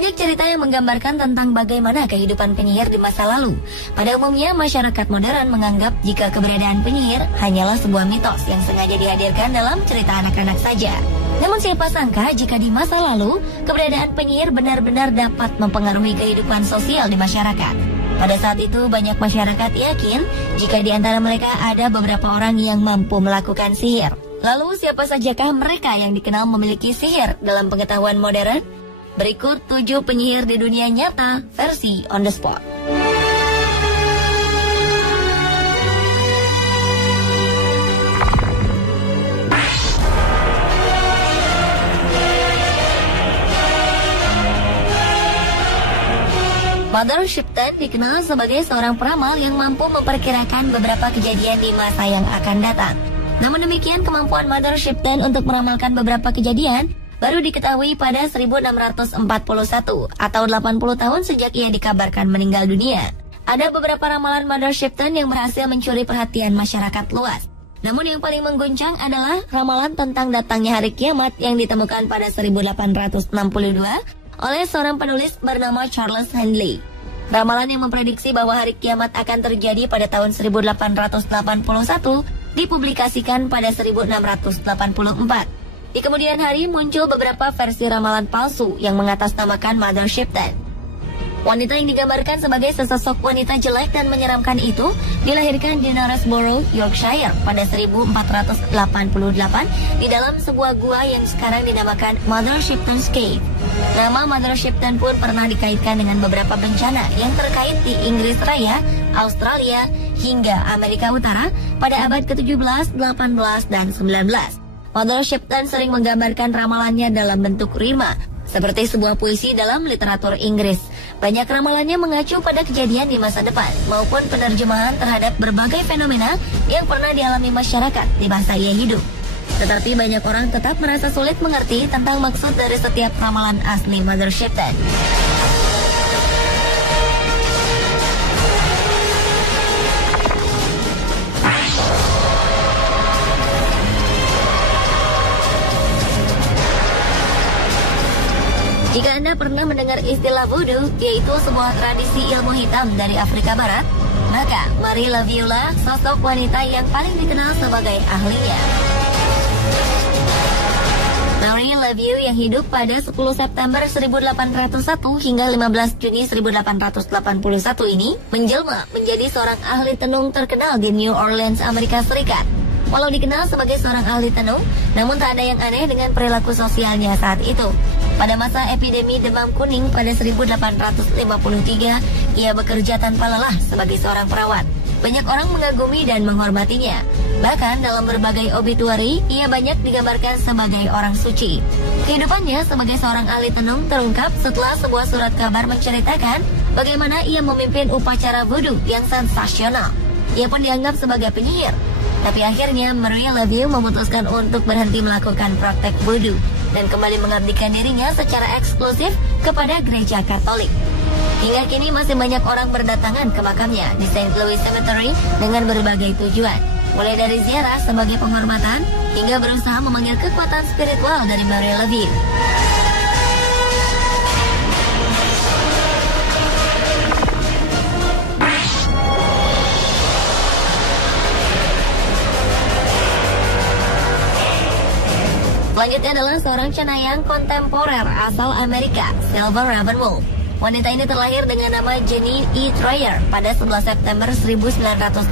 Banyak cerita yang menggambarkan tentang bagaimana kehidupan penyihir di masa lalu. Pada umumnya, masyarakat modern menganggap jika keberadaan penyihir hanyalah sebuah mitos yang sengaja dihadirkan dalam cerita anak-anak saja. Namun siapa sangka jika di masa lalu, keberadaan penyihir benar-benar dapat mempengaruhi kehidupan sosial di masyarakat. Pada saat itu, banyak masyarakat yakin jika di antara mereka ada beberapa orang yang mampu melakukan sihir. Lalu siapa sajakah mereka yang dikenal memiliki sihir dalam pengetahuan modern? Berikut 7 penyihir di dunia nyata versi on the spot. Mother Shipton dikenal sebagai seorang peramal yang mampu memperkirakan beberapa kejadian di masa yang akan datang. Namun demikian, kemampuan Mother Shipton untuk meramalkan beberapa kejadian baru diketahui pada 1641 atau 80 tahun sejak ia dikabarkan meninggal dunia. Ada beberapa ramalan Mother Shipton yang berhasil mencuri perhatian masyarakat luas. Namun yang paling mengguncang adalah ramalan tentang datangnya hari kiamat yang ditemukan pada 1862 oleh seorang penulis bernama Charles Handley. Ramalan yang memprediksi bahwa hari kiamat akan terjadi pada tahun 1881 dipublikasikan pada 1684. Di kemudian hari muncul beberapa versi ramalan palsu yang mengatasnamakan Mother Shipton. Wanita yang digambarkan sebagai sesosok wanita jelek dan menyeramkan itu dilahirkan di Knaresborough, Yorkshire pada 1488 di dalam sebuah gua yang sekarang dinamakan Mother Shipton's Cave. Nama Mother Shipton pun pernah dikaitkan dengan beberapa bencana yang terkait di Inggris Raya, Australia, hingga Amerika Utara pada abad ke-17, 18, dan 19. Mother Shipton sering menggambarkan ramalannya dalam bentuk rima, seperti sebuah puisi dalam literatur Inggris. Banyak ramalannya mengacu pada kejadian di masa depan, maupun penerjemahan terhadap berbagai fenomena yang pernah dialami masyarakat di masa ia hidup. Tetapi banyak orang tetap merasa sulit mengerti tentang maksud dari setiap ramalan asli Mother Shipton. Jika Anda pernah mendengar istilah voodoo, yaitu sebuah tradisi ilmu hitam dari Afrika Barat, maka Marie Laveau lah sosok wanita yang paling dikenal sebagai ahlinya. Marie Laveau yang hidup pada 10 September 1801 hingga 15 Juni 1881 ini menjelma menjadi seorang ahli tenung terkenal di New Orleans, Amerika Serikat. Walau dikenal sebagai seorang ahli tenung, namun tak ada yang aneh dengan perilaku sosialnya saat itu. Pada masa epidemi demam kuning pada 1853, ia bekerja tanpa lelah sebagai seorang perawat. Banyak orang mengagumi dan menghormatinya. Bahkan dalam berbagai obituari, ia banyak digambarkan sebagai orang suci. Kehidupannya sebagai seorang ahli tenung terungkap setelah sebuah surat kabar menceritakan bagaimana ia memimpin upacara voodoo yang sensasional. Ia pun dianggap sebagai penyihir. Tapi akhirnya Marie Laveau memutuskan untuk berhenti melakukan praktek voodoo dan kembali mengabdikan dirinya secara eksklusif kepada gereja Katolik. Hingga kini masih banyak orang berdatangan ke makamnya di St. Louis Cemetery dengan berbagai tujuan, mulai dari ziarah sebagai penghormatan hingga berusaha memanggil kekuatan spiritual dari Marie Laveau. Selanjutnya adalah seorang cenayang kontemporer asal Amerika, Silver Ravenwolf. Wanita ini terlahir dengan nama Jenny E. Troyer pada 11 September 1956.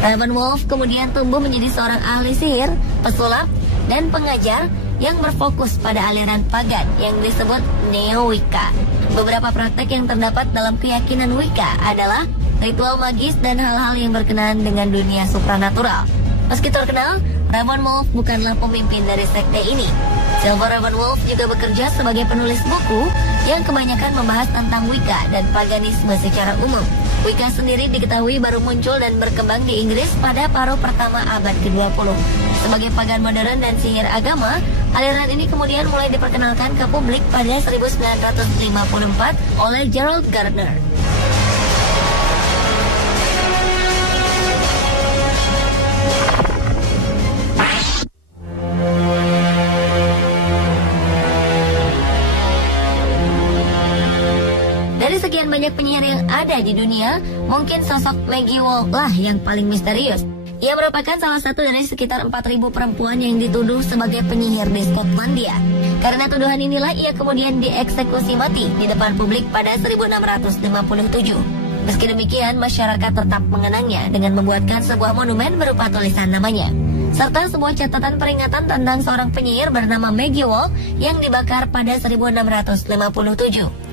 Ravenwolf kemudian tumbuh menjadi seorang ahli sihir, pesulap, dan pengajar yang berfokus pada aliran pagan yang disebut Neo-Wicca. Beberapa praktek yang terdapat dalam keyakinan Wicca adalah ritual magis dan hal-hal yang berkenaan dengan dunia supranatural. Meski terkenal, Ravenwolf bukanlah pemimpin dari sekte ini. Silver Ravenwolf juga bekerja sebagai penulis buku yang kebanyakan membahas tentang Wicca dan paganisme secara umum. Wicca sendiri diketahui baru muncul dan berkembang di Inggris pada paruh pertama abad ke-20. Sebagai pagan modern dan sihir agama, aliran ini kemudian mulai diperkenalkan ke publik pada 1954 oleh Gerald Gardner. banyak penyihir yang ada di dunia, mungkin sosok Maggie Wall lah yang paling misterius. Ia merupakan salah satu dari sekitar 4.000 perempuan yang dituduh sebagai penyihir di Skotlandia. Karena tuduhan inilah ia kemudian dieksekusi mati di depan publik pada 1657. Meski demikian, masyarakat tetap mengenangnya dengan membuatkan sebuah monumen berupa tulisan namanya, serta sebuah catatan peringatan tentang seorang penyihir bernama Maggie Wall yang dibakar pada 1657.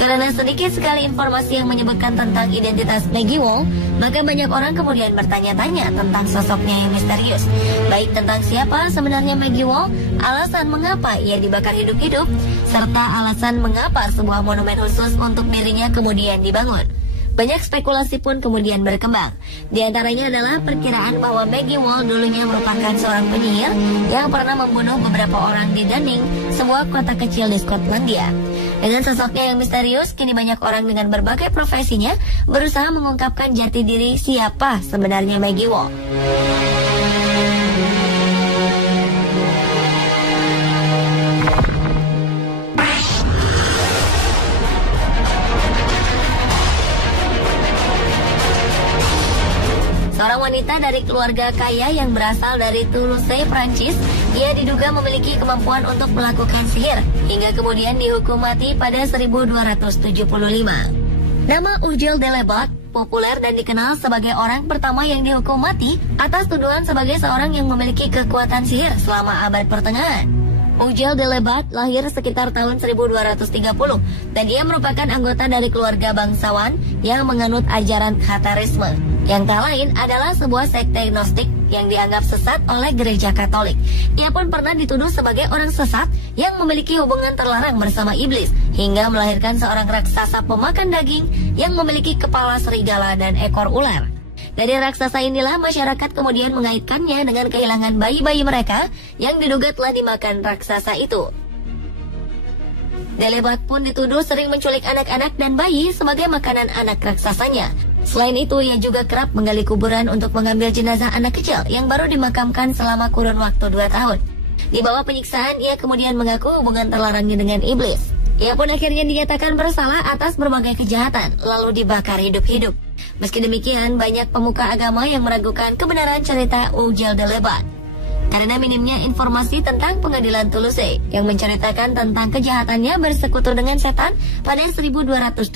Karena sedikit sekali informasi yang menyebutkan tentang identitas Maggie Wall, maka banyak orang kemudian bertanya-tanya tentang sosoknya yang misterius, baik tentang siapa sebenarnya Maggie Wall, alasan mengapa ia dibakar hidup-hidup, serta alasan mengapa sebuah monumen khusus untuk dirinya kemudian dibangun. Banyak spekulasi pun kemudian berkembang. Di antaranya adalah perkiraan bahwa Maggie Wall dulunya merupakan seorang penyihir yang pernah membunuh beberapa orang di Dunning, sebuah kota kecil di Skotlandia. Dengan sosoknya yang misterius, kini banyak orang dengan berbagai profesinya berusaha mengungkapkan jati diri siapa sebenarnya Maggie Wall. Seorang wanita dari keluarga kaya yang berasal dari Toulouse, Prancis, ia diduga memiliki kemampuan untuk melakukan sihir, hingga kemudian dihukum mati pada 1275. Nama Ugel Delebot populer dan dikenal sebagai orang pertama yang dihukum mati atas tuduhan sebagai seorang yang memiliki kekuatan sihir selama abad pertengahan. Ugel Delebot lahir sekitar tahun 1230 dan ia merupakan anggota dari keluarga bangsawan yang menganut ajaran Khatarisme. Yang tak lain adalah sebuah sekte Gnostik yang dianggap sesat oleh gereja Katolik. Ia pun pernah dituduh sebagai orang sesat yang memiliki hubungan terlarang bersama iblis, hingga melahirkan seorang raksasa pemakan daging yang memiliki kepala serigala dan ekor ular. Dari raksasa inilah masyarakat kemudian mengaitkannya dengan kehilangan bayi-bayi mereka yang diduga telah dimakan raksasa itu. Delebot pun dituduh sering menculik anak-anak dan bayi sebagai makanan anak raksasanya. Selain itu, ia juga kerap menggali kuburan untuk mengambil jenazah anak kecil yang baru dimakamkan selama kurun waktu 2 tahun. Di bawah penyiksaan, ia kemudian mengaku hubungan terlarangnya dengan iblis. Ia pun akhirnya dinyatakan bersalah atas berbagai kejahatan, lalu dibakar hidup-hidup. Meski demikian, banyak pemuka agama yang meragukan kebenaran cerita Ugel Delebot karena minimnya informasi tentang pengadilan Toulouse yang menceritakan tentang kejahatannya bersekutu dengan setan pada 1275.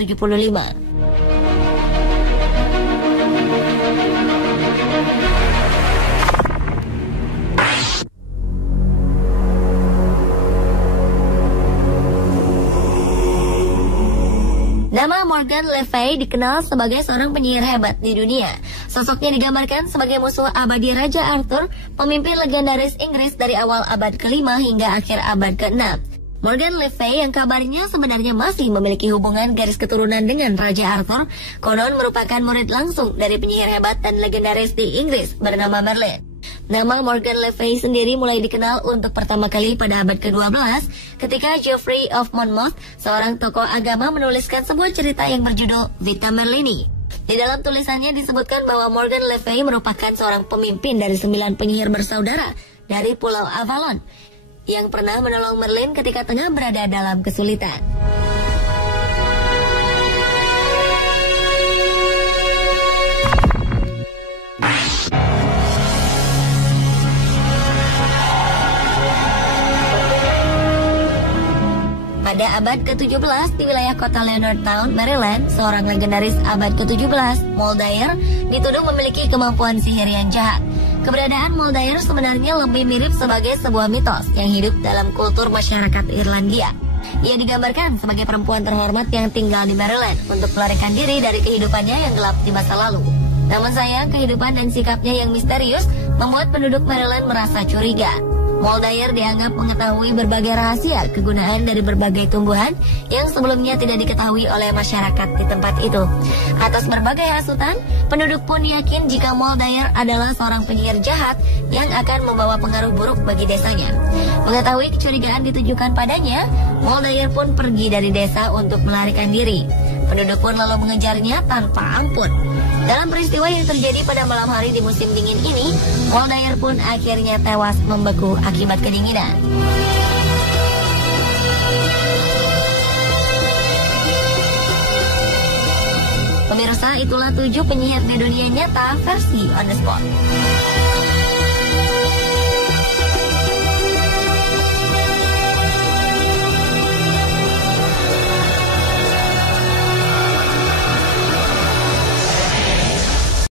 Nama Morgan Le Fay dikenal sebagai seorang penyihir hebat di dunia. Sosoknya digambarkan sebagai musuh abadi Raja Arthur, pemimpin legendaris Inggris dari awal abad ke-5 hingga akhir abad ke-6. Morgan Le Fay yang kabarnya sebenarnya masih memiliki hubungan garis keturunan dengan Raja Arthur, konon merupakan murid langsung dari penyihir hebat dan legendaris di Inggris bernama Merlin. Nama Morgan Le Fay sendiri mulai dikenal untuk pertama kali pada abad ke-12 ketika Geoffrey of Monmouth, seorang tokoh agama, menuliskan sebuah cerita yang berjudul Vita Merlini. Di dalam tulisannya disebutkan bahwa Morgan Le Fay merupakan seorang pemimpin dari 9 penyihir bersaudara dari Pulau Avalon yang pernah menolong Merlin ketika tengah berada dalam kesulitan. Pada abad ke-17 di wilayah kota Leonardtown, Maryland, seorang legendaris abad ke-17, Moldair, dituduh memiliki kemampuan sihir yang jahat. Keberadaan Moldair sebenarnya lebih mirip sebagai sebuah mitos yang hidup dalam kultur masyarakat Irlandia. Ia digambarkan sebagai perempuan terhormat yang tinggal di Maryland untuk melarikan diri dari kehidupannya yang gelap di masa lalu. Namun sayang, kehidupan dan sikapnya yang misterius membuat penduduk Maryland merasa curiga. Moldair dianggap mengetahui berbagai rahasia kegunaan dari berbagai tumbuhan yang sebelumnya tidak diketahui oleh masyarakat di tempat itu. Atas berbagai hasutan, penduduk pun yakin jika Moldair adalah seorang penyihir jahat yang akan membawa pengaruh buruk bagi desanya. Mengetahui kecurigaan ditujukan padanya, Moldair pun pergi dari desa untuk melarikan diri. Penduduk pun lalu mengejarnya tanpa ampun. Dalam peristiwa yang terjadi pada malam hari di musim dingin ini, Moldair pun akhirnya tewas membeku akibat kedinginan. itulah 7 penyihir di dunia nyata versi On The Spot.